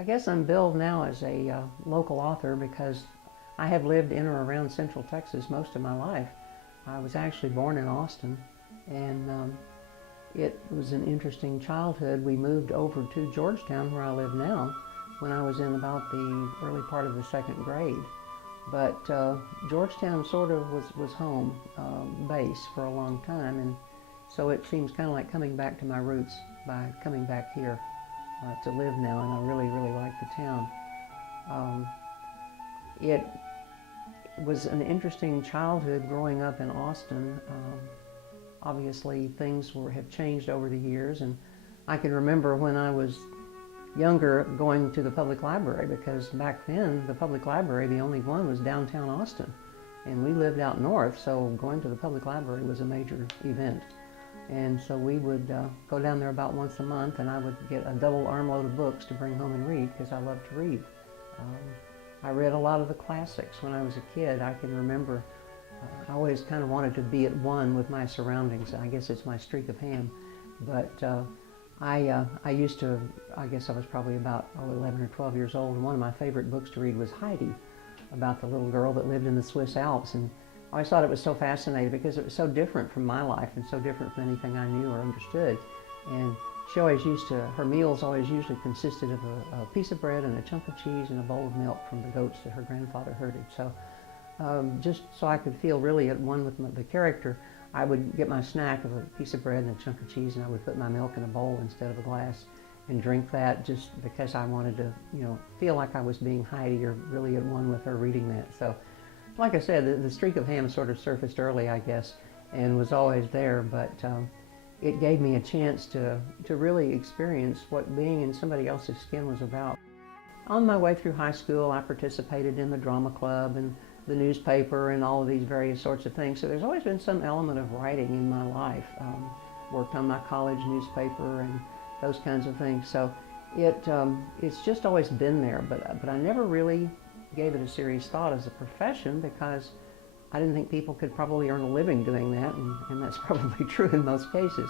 I guess I'm billed now as a local author because I have lived in or around Central Texas most of my life. I was actually born in Austin, and it was an interesting childhood. We moved over to Georgetown, where I live now, when I was in about the early part of the second grade. But Georgetown sort of was home base for a long time, and so it seems kind of like coming back to my roots by coming back here to live now, and I really, really like the town. It was an interesting childhood growing up in Austin. Obviously, things have changed over the years, and I can remember when I was younger going to the public library, because back then the public library, the only one, was downtown Austin, and we lived out north, so going to the public library was a major event. And so we would go down there about once a month, and I would get a double armload of books to bring home and read, because I loved to read. I read a lot of the classics when I was a kid. I can remember I always kind of wanted to be at one with my surroundings. I guess it's my streak of ham. But I used to, I guess I was probably about 11 or 12 years old, and one of my favorite books to read was Heidi, about the little girl that lived in the Swiss Alps. And I always thought it was so fascinating because it was so different from my life and so different from anything I knew or understood. And she always used to, her meals always usually consisted of a piece of bread and a chunk of cheese and a bowl of milk from the goats that her grandfather herded. So just so I could feel really at one with the character, I would get my snack of a piece of bread and a chunk of cheese, and I would put my milk in a bowl instead of a glass and drink that, just because I wanted to, feel like I was being Heidi or really at one with her reading that. So, like I said, the streak of ham sort of surfaced early, I guess, and was always there, but it gave me a chance to really experience what being in somebody else's skin was about. On my way through high school, I participated in the drama club and the newspaper and all of these various sorts of things. So there's always been some element of writing in my life. Worked on my college newspaper and those kinds of things. So it's just always been there, but I never really gave it a serious thought as a profession, because I didn't think people could probably earn a living doing that, and that's probably true in most cases.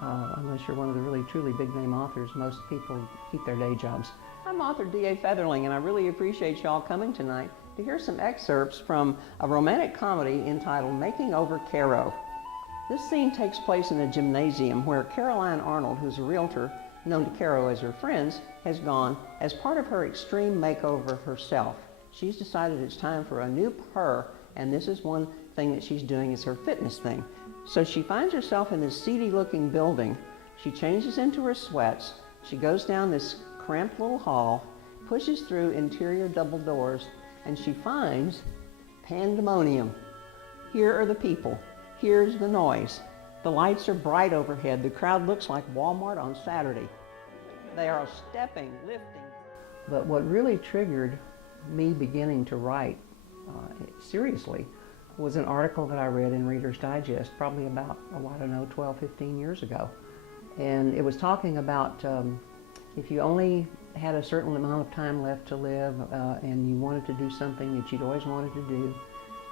Unless you're one of the really truly big name authors, most people keep their day jobs. I'm author D.A. Featherling, and I really appreciate y'all coming tonight to hear some excerpts from a romantic comedy entitled Making Over Caro. This scene takes place in a gymnasium where Caroline Arnold, who's a realtor known to Caro as her friends, has gone as part of her extreme makeover of herself. She's decided it's time for a new her, and this is one thing that she's doing, is her fitness thing. So she finds herself in this seedy looking building. She changes into her sweats. She goes down this cramped little hall, pushes through interior double doors, and she finds pandemonium. Here are the people. Here's the noise. The lights are bright overhead. The crowd looks like Walmart on Saturday. They are stepping, lifting. But what really triggered me beginning to write seriously was an article that I read in Reader's Digest probably about, 12, 15 years ago. And it was talking about if you only had a certain amount of time left to live and you wanted to do something that you'd always wanted to do,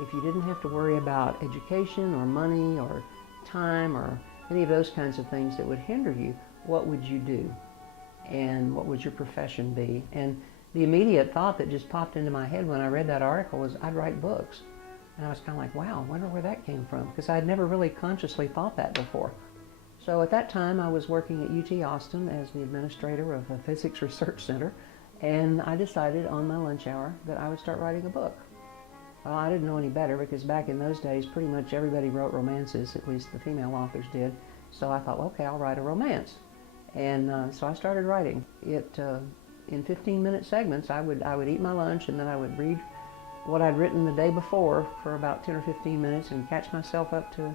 if you didn't have to worry about education or money or time or any of those kinds of things that would hinder you, what would you do? And what would your profession be? And the immediate thought that just popped into my head when I read that article was I'd write books. And I was kind of like, wow, I wonder where that came from, because I'd never really consciously thought that before. So at that time I was working at UT Austin as the administrator of a physics research center, and I decided on my lunch hour that I would start writing a book. Well, I didn't know any better, because back in those days pretty much everybody wrote romances, at least the female authors did. So I thought, okay, I'll write a romance. And so I started writing it in 15-minute segments. I would eat my lunch, and then I would read what I'd written the day before for about 10 or 15 minutes and catch myself up to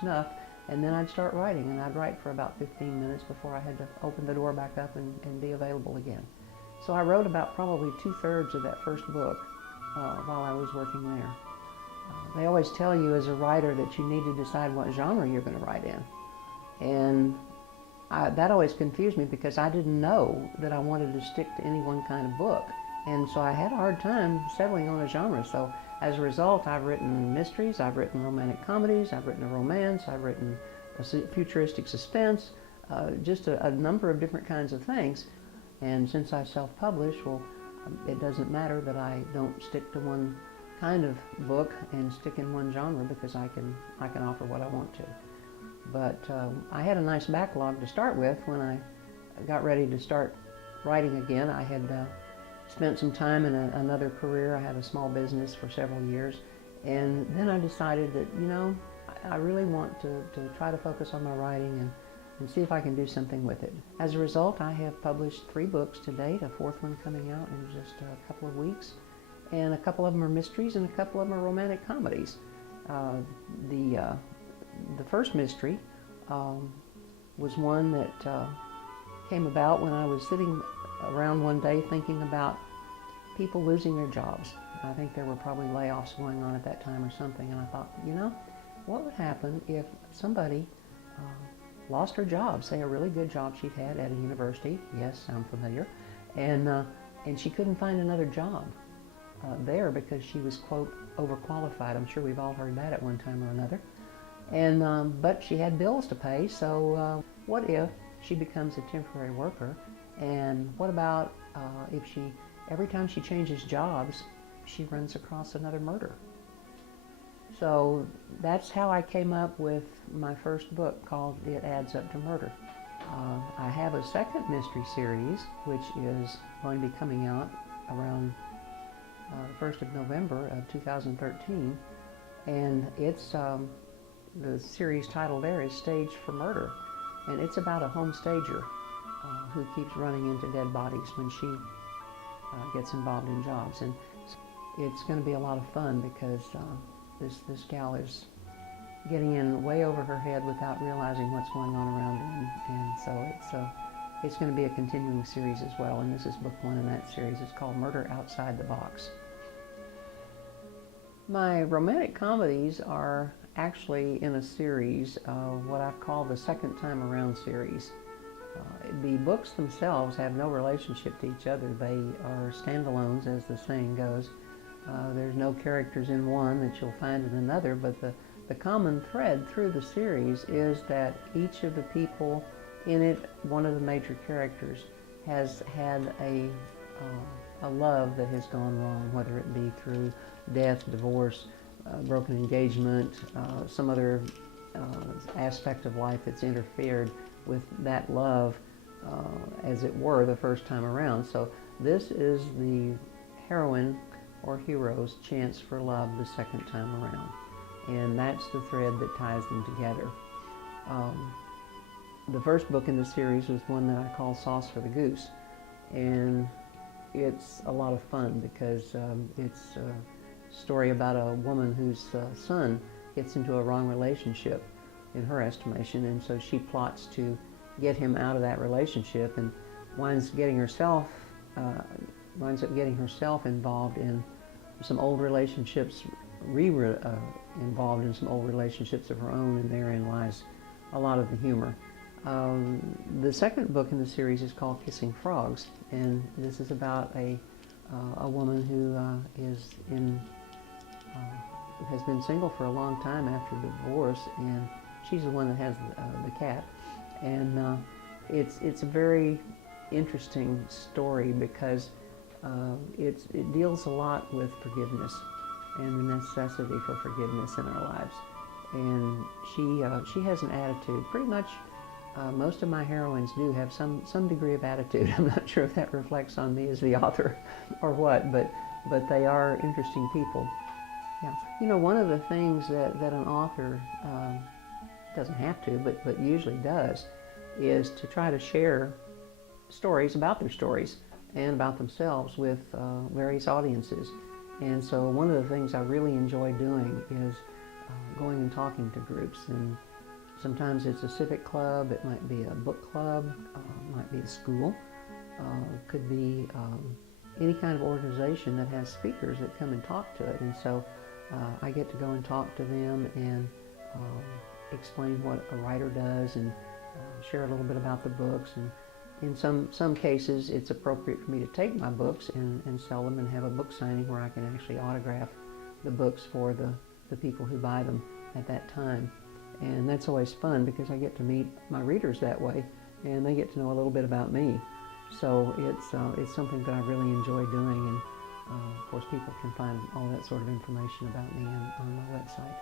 snuff, and then I'd start writing, and I'd write for about 15 minutes before I had to open the door back up and be available again. So I wrote about probably 2/3 of that first book while I was working there. They always tell you as a writer that you need to decide what genre you're going to write in. And that always confused me, because I didn't know that I wanted to stick to any one kind of book. And so I had a hard time settling on a genre. So as a result, I've written mysteries, I've written romantic comedies, I've written a romance, I've written a futuristic suspense, just a number of different kinds of things. And since I self-publish, well, it doesn't matter that I don't stick to one kind of book and stick in one genre, because I can offer what I want to. But I had a nice backlog to start with. When I got ready to start writing again, I had spent some time in another career. I had a small business for several years, and then I decided that, you know, I really want to try to focus on my writing and see if I can do something with it. As a result, I have published 3 books to date, a 4th one coming out in just a couple of weeks, and a couple of them are mysteries and a couple of them are romantic comedies. The first mystery was one that came about when I was sitting around one day thinking about people losing their jobs. I think there were probably layoffs going on at that time or something, and I thought, you know, what would happen if somebody lost her job, say a really good job she'd had at a university, yes, sound familiar, and she couldn't find another job there because she was, quote, overqualified. I'm sure we've all heard that at one time or another. And but she had bills to pay, so what if she becomes a temporary worker? And what about if every time she changes jobs, she runs across another murder? So that's how I came up with my first book, called It Adds Up to Murder. I have a second mystery series, which is going to be coming out around the 1st of November of 2013, and it's the series title there is Staged for Murder, and it's about a home stager who keeps running into dead bodies when she gets involved in jobs. And it's going to be a lot of fun because this gal is getting in way over her head without realizing what's going on around her, and so it's going to be a continuing series as well, and this is book 1 in that series. It's called Murder Outside the Box. My romantic comedies are actually in a series, what I've called the Second Time Around series. The books themselves have no relationship to each other. They are standalones, as the saying goes. There's no characters in one that you'll find in another, but the common thread through the series is that each of the people in it, one of the major characters, has had a love that has gone wrong, whether it be through death, divorce, broken engagement, some other aspect of life that's interfered with that love, as it were, the first time around. So this is the heroine or hero's chance for love the second time around, and that's the thread that ties them together. The first book in the series was one that I call Sauce for the Goose, and it's a lot of fun because it's a story about a woman whose son gets into a wrong relationship in her estimation, and so she plots to get him out of that relationship and winds up getting herself involved in some old relationships, involved in some old relationships of her own, and therein lies a lot of the humor. The second book in the series is called Kissing Frogs, and this is about a woman who has been single for a long time after divorce, and she's the one that has the cat. And it's a very interesting story because it deals a lot with forgiveness and the necessity for forgiveness in our lives. And she has an attitude. Pretty much most of my heroines do have some degree of attitude. I'm not sure if that reflects on me as the author or what, but they are interesting people. Yeah, you know, one of the things that an author doesn't have to, but usually does, is to try to share stories about their stories and about themselves with various audiences. And so one of the things I really enjoy doing is going and talking to groups. And sometimes it's a civic club, it might be a book club, it might be a school, could be any kind of organization that has speakers that come and talk to it. And so I get to go and talk to them and explain what a writer does and share a little bit about the books. And in some cases it's appropriate for me to take my books and sell them and have a book signing where I can actually autograph the books for the people who buy them at that time. And that's always fun because I get to meet my readers that way and they get to know a little bit about me. So it's something that I really enjoy doing, and of course people can find all that sort of information about me on my website.